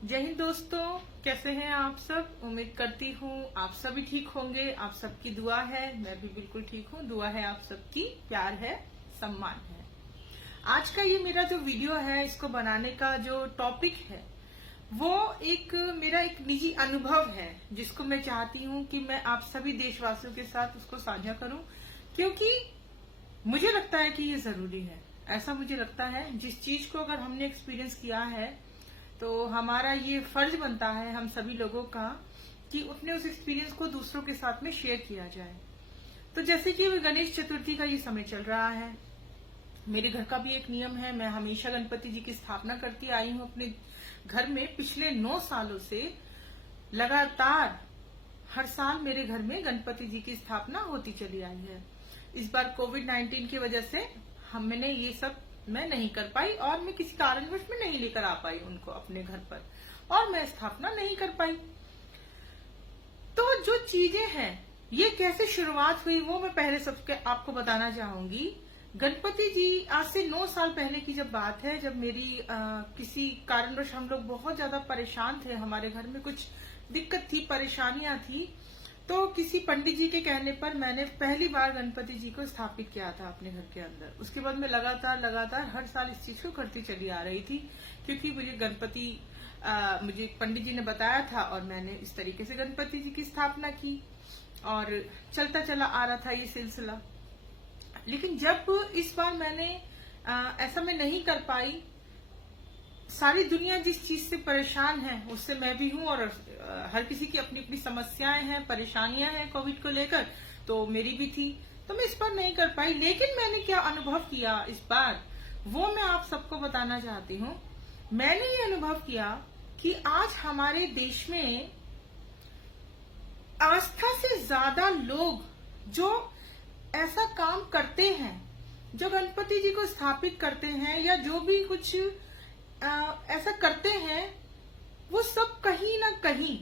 जय हिंद दोस्तों, कैसे हैं आप सब। उम्मीद करती हूँ आप सभी ठीक होंगे। आप सबकी दुआ है, मैं भी बिल्कुल ठीक हूँ। दुआ है आप सबकी, प्यार है, सम्मान है। आज का ये मेरा जो वीडियो है, इसको बनाने का जो टॉपिक है वो मेरा एक निजी अनुभव है, जिसको मैं चाहती हूँ कि मैं आप सभी देशवासियों के साथ उसको साझा करूँ, क्योंकि मुझे लगता है कि ये जरूरी है। ऐसा मुझे लगता है, जिस चीज को अगर हमने एक्सपीरियंस किया है तो हमारा ये फर्ज बनता है हम सभी लोगों का कि उतने उस एक्सपीरियंस को दूसरों के साथ में शेयर किया जाए। तो जैसे कि गणेश चतुर्थी का ये समय चल रहा है, मेरे घर का भी एक नियम है, मैं हमेशा गणपति जी की स्थापना करती आई हूँ अपने घर में। पिछले 9 सालों से लगातार हर साल मेरे घर में गणपति जी की स्थापना होती चली आई है। इस बार कोविड-19 की वजह से हमने ये सब मैं नहीं कर पाई और मैं किसी कारणवश में नहीं लेकर आ पाई उनको अपने घर पर, और मैं स्थापना नहीं कर पाई। तो जो चीजें हैं, ये कैसे शुरुआत हुई वो मैं पहले सबके आपको बताना चाहूंगी। गणपति जी आज से 9 साल पहले की जब बात है, जब मेरी किसी कारणवश हम लोग बहुत ज्यादा परेशान थे, हमारे घर में कुछ दिक्कत थी, परेशानियां थी। तो किसी पंडित जी के कहने पर मैंने पहली बार गणपति जी को स्थापित किया था अपने घर के अंदर। उसके बाद मैं लगातार हर साल इस चीज को करती चली आ रही थी, क्योंकि मुझे मुझे पंडित जी ने बताया था और मैंने इस तरीके से गणपति जी की स्थापना की और चलता चला आ रहा था ये सिलसिला। लेकिन जब इस बार मैंने ऐसा मैं नहीं कर पाई, सारी दुनिया जिस चीज से परेशान है उससे मैं भी हूँ, और हर किसी की अपनी अपनी समस्याएं हैं, परेशानियां हैं कोविड को लेकर, तो मेरी भी थी। तो मैं इस बार नहीं कर पाई, लेकिन मैंने क्या अनुभव किया इस बार वो मैं आप सबको बताना चाहती हूँ। मैंने ये अनुभव किया कि आज हमारे देश में आस्था से ज्यादा लोग जो ऐसा काम करते हैं, जो गणपति जी को स्थापित करते हैं या जो भी कुछ ऐसा करते हैं, वो सब कहीं ना कहीं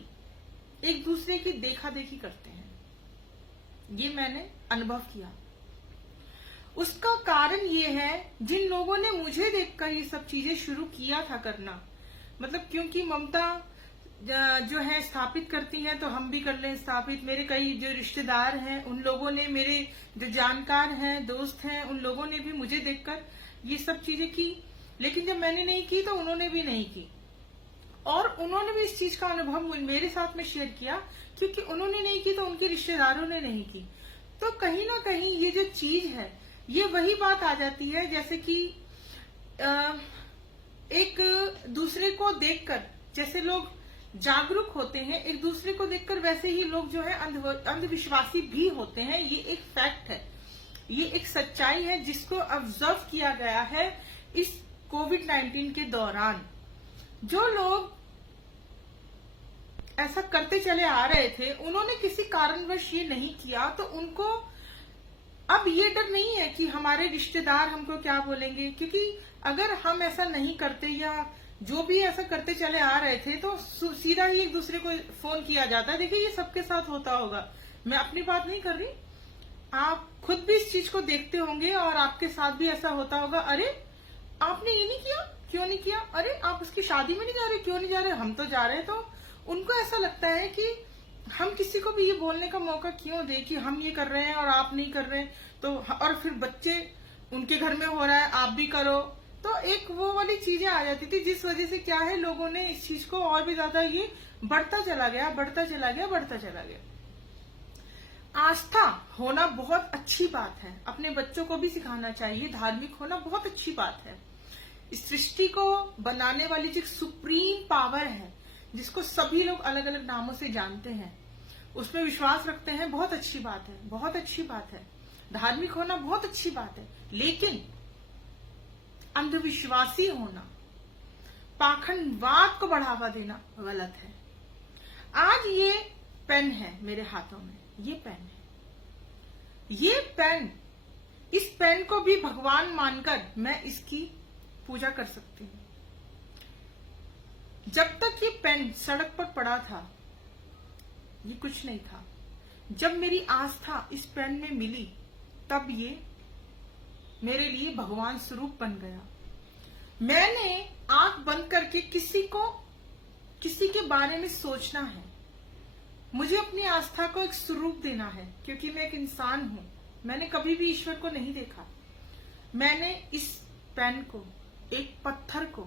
एक दूसरे की देखा देखी करते हैं। ये मैंने अनुभव किया। उसका कारण ये है, जिन लोगों ने मुझे देखकर ये सब चीजें शुरू किया था करना, मतलब क्योंकि ममता जो है स्थापित करती हैं तो हम भी कर लें स्थापित। मेरे कई जो रिश्तेदार हैं, उन लोगों ने, मेरे जो जानकार हैं, दोस्त हैं, उन लोगों ने भी मुझे देखकर ये सब चीजें की। लेकिन जब मैंने नहीं की तो उन्होंने भी नहीं की, और उन्होंने भी इस चीज का अनुभव मेरे साथ में शेयर किया, क्योंकि उन्होंने नहीं की तो उनके रिश्तेदारों ने नहीं की। तो कहीं ना कहीं ये जो चीज है, ये वही बात आ जाती है, जैसे कि एक दूसरे को देखकर जैसे लोग जागरूक होते हैं, एक दूसरे को देखकर वैसे ही लोग जो है अंधविश्वासी भी होते हैं। ये एक फैक्ट है, ये एक सच्चाई है जिसको ऑब्जर्व किया गया है इस कोविड-19 के दौरान। जो लोग ऐसा करते चले आ रहे थे, उन्होंने किसी कारणवश ये नहीं किया, तो उनको अब ये डर नहीं है कि हमारे रिश्तेदार हमको क्या बोलेंगे, क्योंकि अगर हम ऐसा नहीं करते या जो भी ऐसा करते चले आ रहे थे तो सीधा ही एक दूसरे को फोन किया जाता है। देखिए, ये सबके साथ होता होगा, मैं अपनी बात नहीं कर रही, आप खुद भी इस चीज को देखते होंगे और आपके साथ भी ऐसा होता होगा। अरे आपने ये नहीं किया, क्यों नहीं किया? अरे आप उसकी शादी में नहीं जा रहे, क्यों नहीं जा रहे? हम तो जा रहे हैं। तो उनको ऐसा लगता है कि हम किसी को भी ये बोलने का मौका क्यों दे कि हम ये कर रहे हैं और आप नहीं कर रहे हैं। तो और फिर बच्चे उनके घर में हो रहा है, आप भी करो, तो एक वो वाली चीजें आ जाती थी, जिस वजह से क्या है, लोगों ने इस चीज को और भी ज्यादा ये बढ़ता चला गया। आस्था होना बहुत अच्छी बात है, अपने बच्चों को भी सिखाना चाहिए। धार्मिक होना बहुत अच्छी बात है। इस सृष्टि को बनाने वाली जो सुप्रीम पावर है, जिसको सभी लोग अलग अलग नामों से जानते हैं, उसमें विश्वास रखते हैं, बहुत अच्छी बात है, बहुत अच्छी बात है। धार्मिक होना बहुत अच्छी बात है, लेकिन अंधविश्वासी होना, पाखंडवाद को बढ़ावा देना गलत है। आज ये पेन है मेरे हाथों में, ये पेन है, ये पेन, इस पेन को भी भगवान मानकर मैं इसकी पूजा कर सकती हूँ। जब तक ये पेन सड़क पर पड़ा था, ये कुछ नहीं था। जब मेरी आस्था इस पेन में मिली, तब ये मेरे लिए भगवान स्वरूप बन गया। मैंने आंख बंद करके किसी को किसी के बारे में सोचना है, मुझे अपनी आस्था को एक स्वरूप देना है, क्योंकि मैं एक इंसान हूं। मैंने कभी भी ईश्वर को नहीं देखा। मैंने इस पेन को, एक पत्थर को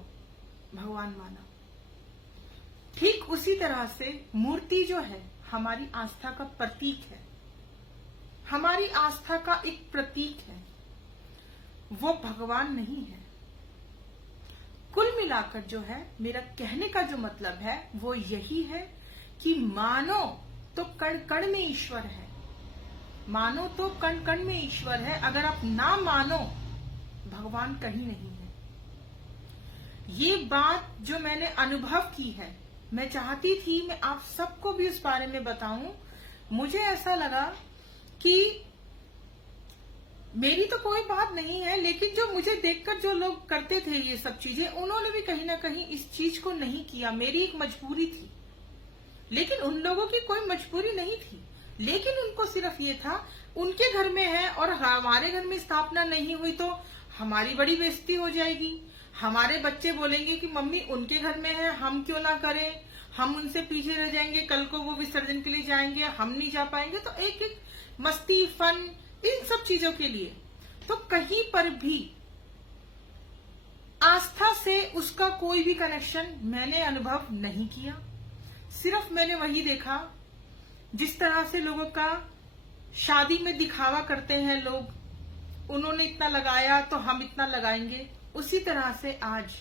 भगवान माना। ठीक उसी तरह से मूर्ति जो है हमारी आस्था का प्रतीक है, हमारी आस्था का एक प्रतीक है, वो भगवान नहीं है। कुल मिलाकर जो है मेरा कहने का जो मतलब है वो यही है कि मानो तो कण कण में ईश्वर है, मानो तो कण कण में ईश्वर है। अगर आप ना मानो, भगवान कहीं नहीं है। ये बात जो मैंने अनुभव की है, मैं चाहती थी मैं आप सबको भी उस बारे में बताऊं। मुझे ऐसा लगा कि मेरी तो कोई बात नहीं है, लेकिन जो मुझे देखकर जो लोग करते थे ये सब चीजें, उन्होंने भी कहीं ना कहीं इस चीज को नहीं किया। मेरी एक मजबूरी थी, लेकिन उन लोगों की कोई मजबूरी नहीं थी। लेकिन उनको सिर्फ ये था, उनके घर में है और हमारे घर में स्थापना नहीं हुई तो हमारी बड़ी बेइज्जती हो जाएगी। हमारे बच्चे बोलेंगे कि मम्मी उनके घर में है, हम क्यों ना करें, हम उनसे पीछे रह जाएंगे, कल को वो विसर्जन के लिए जाएंगे, हम नहीं जा पाएंगे। तो एक एक मस्ती, फन, इन सब चीजों के लिए तो कहीं पर भी आस्था से उसका कोई भी कनेक्शन मैंने अनुभव नहीं किया। सिर्फ मैंने वही देखा जिस तरह से लोगों का शादी में दिखावा करते हैं लोग, उन्होंने इतना लगाया तो हम इतना लगाएंगे। उसी तरह से आज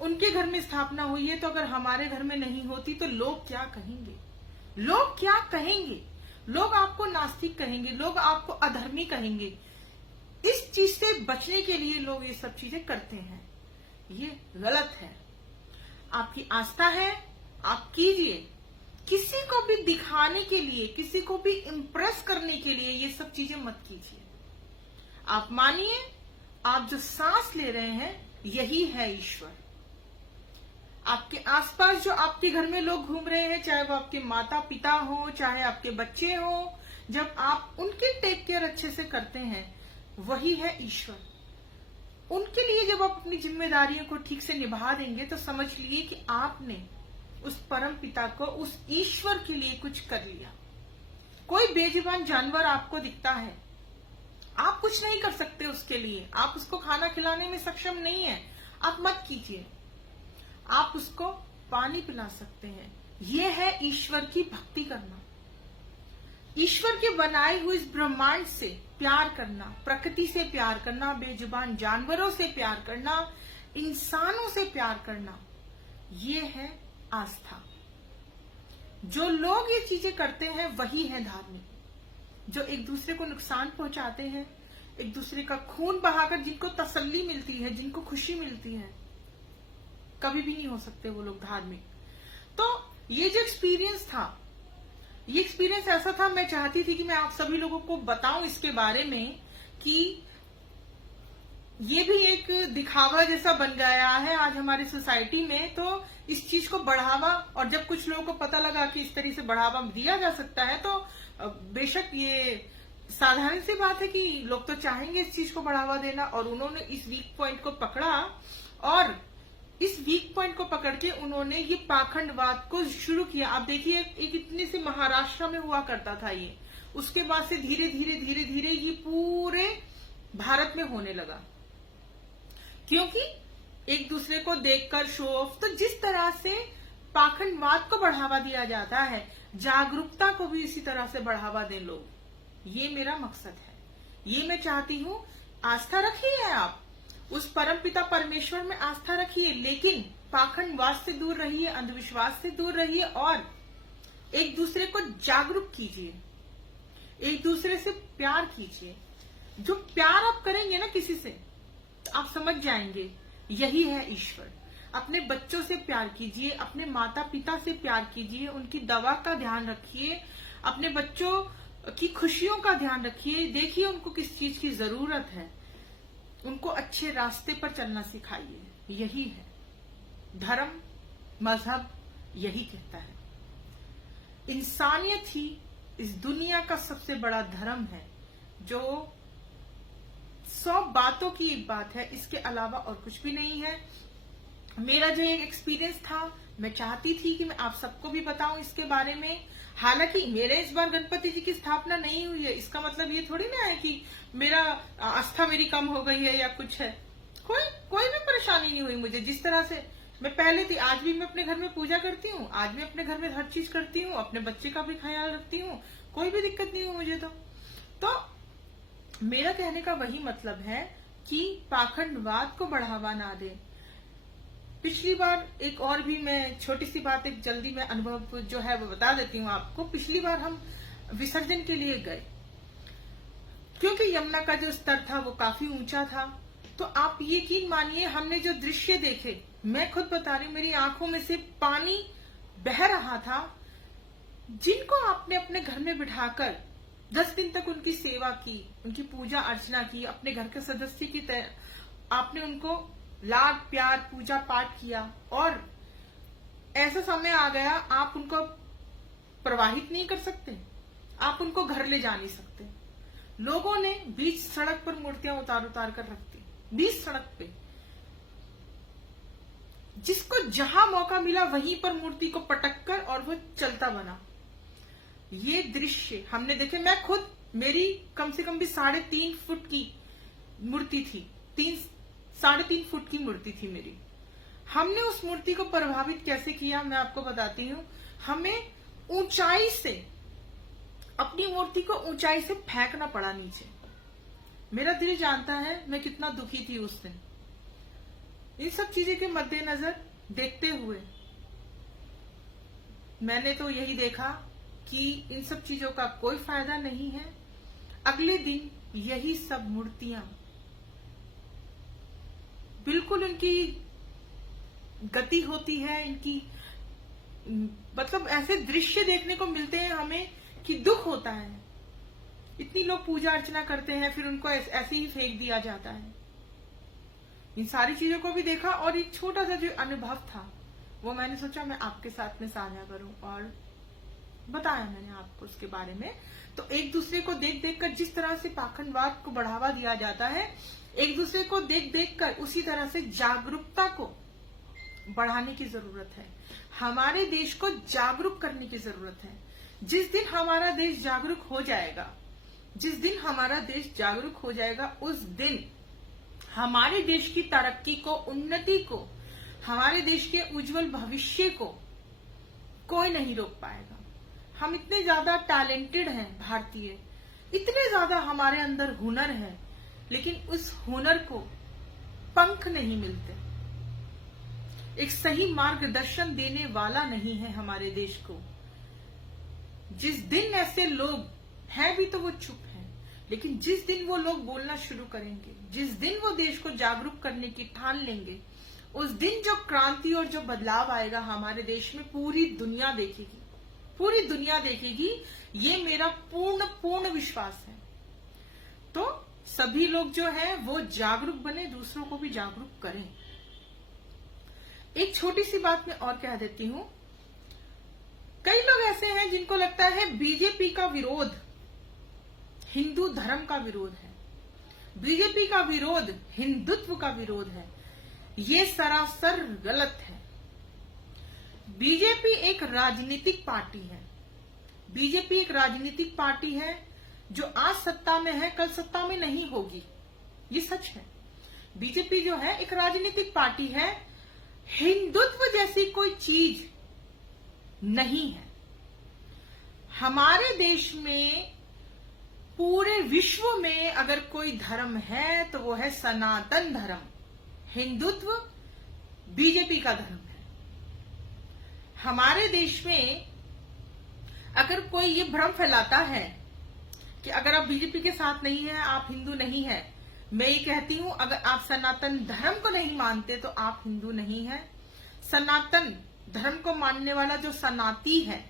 उनके घर में स्थापना हुई है, तो अगर हमारे घर में नहीं होती तो लोग क्या कहेंगे, लोग क्या कहेंगे, लोग आपको नास्तिक कहेंगे, लोग आपको अधर्मी कहेंगे। इस चीज से बचने के लिए लोग ये सब चीजें करते हैं, ये गलत है। आपकी आस्था है, आप कीजिए। किसी को भी दिखाने के लिए, किसी को भी इम्प्रेस करने के लिए ये सब चीजें मत कीजिए। आप मानिए, आप जो सांस ले रहे हैं यही है ईश्वर। आपके आसपास जो आपके घर में लोग घूम रहे हैं, चाहे वो आपके माता पिता हो, चाहे आपके बच्चे हो, जब आप उनकी टेक केयर अच्छे से करते हैं, वही है ईश्वर। उनके लिए जब आप अपनी जिम्मेदारियों को ठीक से निभा देंगे तो समझ लिए कि आपने उस परम पिता को, उस ईश्वर के लिए कुछ कर लिया। कोई बेजुबान जानवर आपको दिखता है, आप कुछ नहीं कर सकते उसके लिए, आप उसको खाना खिलाने में सक्षम नहीं है, आप मत कीजिए। आप उसको पानी पिला सकते हैं। यह है ईश्वर की भक्ति करना, ईश्वर के बनाए हुए इस ब्रह्मांड से प्यार करना, प्रकृति से प्यार करना, बेजुबान जानवरों से प्यार करना, इंसानों से प्यार करना। ये है आस्था। जो लोग ये चीजें करते हैं वही है धार्मिक। जो एक दूसरे को नुकसान पहुंचाते हैं, एक दूसरे का खून बहाकर जिनको तसल्ली मिलती है, जिनको खुशी मिलती है, कभी भी नहीं हो सकते वो लोग धार्मिक। तो ये जो एक्सपीरियंस था, ये एक्सपीरियंस ऐसा था, मैं चाहती थी कि मैं आप सभी लोगों को बताऊं इसके बारे में कि ये भी एक दिखावा जैसा बन गया है आज हमारी सोसाइटी में। तो इस चीज को बढ़ावा, और जब कुछ लोगों को पता लगा कि इस तरह से बढ़ावा दिया जा सकता है, तो बेशक ये साधारण सी बात है कि लोग तो चाहेंगे इस चीज को बढ़ावा देना। और उन्होंने इस वीक पॉइंट को पकड़ा, और इस वीक पॉइंट को पकड़ के उन्होंने ये पाखंडवाद को शुरू किया। आप देखिए, एक इतने से महाराष्ट्र में हुआ करता था ये, उसके बाद से धीरे धीरे धीरे धीरे ये पूरे भारत में होने लगा, क्योंकि एक दूसरे को देखकर शो ऑफ। तो जिस तरह से पाखंडवाद को बढ़ावा दिया जाता है, जागरूकता को भी इसी तरह से बढ़ावा दें लोग। ये मेरा मकसद है, ये मैं चाहती हूं। आस्था रखिए, आप उस परमपिता परमेश्वर में आस्था रखिए, लेकिन पाखंडवाद से दूर रहिए, अंधविश्वास से दूर रहिए, और एक दूसरे को जागरूक कीजिए, एक दूसरे से प्यार कीजिए। जो प्यार आप करेंगे ना किसी से, तो आप समझ जाएंगे यही है ईश्वर। अपने बच्चों से प्यार कीजिए, अपने माता पिता से प्यार कीजिए, उनकी दवा का ध्यान रखिए, अपने बच्चों की खुशियों का ध्यान रखिए, देखिए उनको किस चीज की जरूरत है, उनको अच्छे रास्ते पर चलना सिखाइए। यही है धर्म, मजहब, यही कहता है। इंसानियत ही इस दुनिया का सबसे बड़ा धर्म है, जो 100 बातों की एक बात है, इसके अलावा और कुछ भी नहीं है। मेरा जो एक एक्सपीरियंस था, मैं चाहती थी कि मैं आप सबको भी बताऊं इसके बारे में। हालांकि मेरे इस बार गणपति जी की स्थापना नहीं हुई है, इसका मतलब ये थोड़ी ना है कि मेरा आस्था मेरी कम हो गई है या कुछ है। कोई कोई भी परेशानी नहीं हुई मुझे। जिस तरह से मैं पहले थी, आज भी मैं अपने घर में पूजा करती हूँ, आज भी अपने घर में हर चीज करती हूँ, अपने बच्चे का भी ख्याल रखती हूँ, कोई भी दिक्कत नहीं हुई मुझे। तो मेरा कहने का वही मतलब है कि पाखंडवाद को बढ़ावा ना दे। पिछली बार एक और भी मैं छोटी सी बात, एक जल्दी मैं अनुभव जो है वो बता देती हूँ आपको। पिछली बार हम विसर्जन के लिए गए, क्योंकि यमुना का जो स्तर था वो काफी ऊंचा था। तो आप यकीन मानिए, हमने जो दृश्य देखे, मैं खुद बता रही हूँ, मेरी आंखों में से पानी बह रहा था। जिनको आपने अपने घर में बिठाकर 10 दिन तक उनकी सेवा की, उनकी पूजा अर्चना की, अपने घर के सदस्य की तरह आपने उनको लाड प्यार पूजा पाठ किया, और ऐसा समय आ गया आप उनको प्रवाहित नहीं कर सकते, आप उनको घर ले जा नहीं सकते। लोगों ने बीच सड़क पर मूर्तियां उतार उतार कर रख दी, बीच सड़क पे। जिसको जहां मौका मिला वहीं पर मूर्ति को पटक कर और वो चलता बना। ये दृश्य हमने देखे। मैं खुद, मेरी कम से कम भी 3.5 फुट की मूर्ति थी, 3.5 फुट की मूर्ति थी मेरी। हमने उस मूर्ति को प्रभावित कैसे किया मैं आपको बताती हूँ। हमें ऊंचाई से, अपनी मूर्ति को ऊंचाई से फेंकना पड़ा नीचे। मेरा दिल जानता है मैं कितना दुखी थी उस दिन। इन सब चीजें के मद्देनजर देखते हुए मैंने तो यही देखा कि इन सब चीजों का कोई फायदा नहीं है। अगले दिन यही सब मूर्तियां बिल्कुल उनकी गति होती है, इनकी मतलब ऐसे दृश्य देखने को मिलते हैं हमें कि दुख होता है। इतनी लोग पूजा अर्चना करते हैं, फिर उनको ऐसे ही फेंक दिया जाता है। इन सारी चीजों को भी देखा, और एक छोटा सा जो अनुभव था वो मैंने सोचा मैं आपके साथ में साझा करूं, और बताया मैंने आपको उसके बारे में। तो एक दूसरे को देख देख कर जिस तरह से पाखंडवाद को बढ़ावा दिया जाता है, एक दूसरे को देख देख कर उसी तरह से जागरूकता को बढ़ाने की जरूरत है। हमारे देश को जागरूक करने की जरूरत है। जिस दिन हमारा देश जागरूक हो जाएगा, जिस दिन हमारा देश जागरूक हो जाएगा, उस दिन हमारे देश की तरक्की को, उन्नति को, हमारे देश के उज्जवल भविष्य को कोई नहीं रोक पाएगा। हम इतने ज्यादा टैलेंटेड हैं भारतीय, इतने ज्यादा हमारे अंदर हुनर है, लेकिन उस हुनर को पंख नहीं मिलते। एक सही मार्गदर्शन देने वाला नहीं है हमारे देश को। जिस दिन ऐसे लोग हैं भी तो वो चुप हैं, लेकिन जिस दिन वो लोग बोलना शुरू करेंगे, जिस दिन वो देश को जागरूक करने की ठान लेंगे, उस दिन जो क्रांति और जो बदलाव आएगा हमारे देश में, पूरी दुनिया देखेगी, पूरी दुनिया देखेगी। ये मेरा पूर्ण विश्वास है। तो सभी लोग जो है वो जागरूक बने, दूसरों को भी जागरूक करें। एक छोटी सी बात मैं और कह देती हूं। कई लोग ऐसे हैं जिनको लगता है बीजेपी का विरोध हिंदू धर्म का विरोध है, बीजेपी का विरोध हिंदुत्व का विरोध है। ये सरासर गलत है। बीजेपी एक राजनीतिक पार्टी है। बीजेपी एक राजनीतिक पार्टी है जो आज सत्ता में है, कल सत्ता में नहीं होगी। ये सच है। बीजेपी जो है एक राजनीतिक पार्टी है। हिंदुत्व जैसी कोई चीज नहीं है। हमारे देश में, पूरे विश्व में अगर कोई धर्म है तो वो है सनातन धर्म। हिंदुत्व बीजेपी का धर्म है। हमारे देश में अगर कोई ये भ्रम फैलाता है कि अगर आप बीजेपी के साथ नहीं है आप हिंदू नहीं है, मैं ये कहती हूं अगर आप सनातन धर्म को नहीं मानते तो आप हिंदू नहीं है। सनातन धर्म को मानने वाला जो सनाती है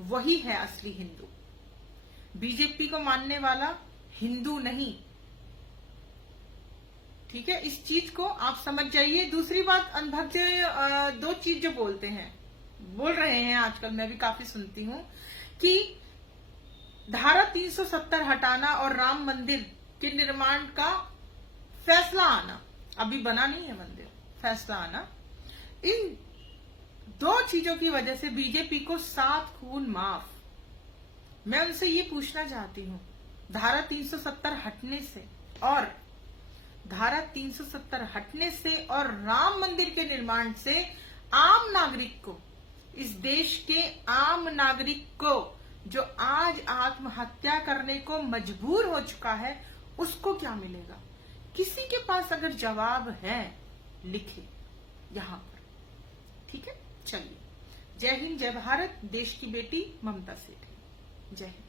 वही है असली हिंदू। बीजेपी को मानने वाला हिंदू नहीं। ठीक है, इस चीज को आप समझ जाइए। दूसरी बात, अनुभव से दो चीज जो बोल रहे हैं आजकल, मैं भी काफी सुनती हूं कि धारा 370 हटाना और राम मंदिर के निर्माण का फैसला आना, अभी बना नहीं है मंदिर, फैसला आना, इन दो चीजों की वजह से बीजेपी को 7 खून माफ। मैं उनसे ये पूछना चाहती हूँ, धारा 370 हटने से और धारा 370 हटने से और राम मंदिर के निर्माण से आम नागरिक को, इस देश के आम नागरिक को जो आज आत्महत्या करने को मजबूर हो चुका है, उसको क्या मिलेगा? किसी के पास अगर जवाब है लिखे यहां पर, ठीक है? चलिए, जय हिंद, जय भारत, देश की बेटी ममता सेठ। जय हिंद।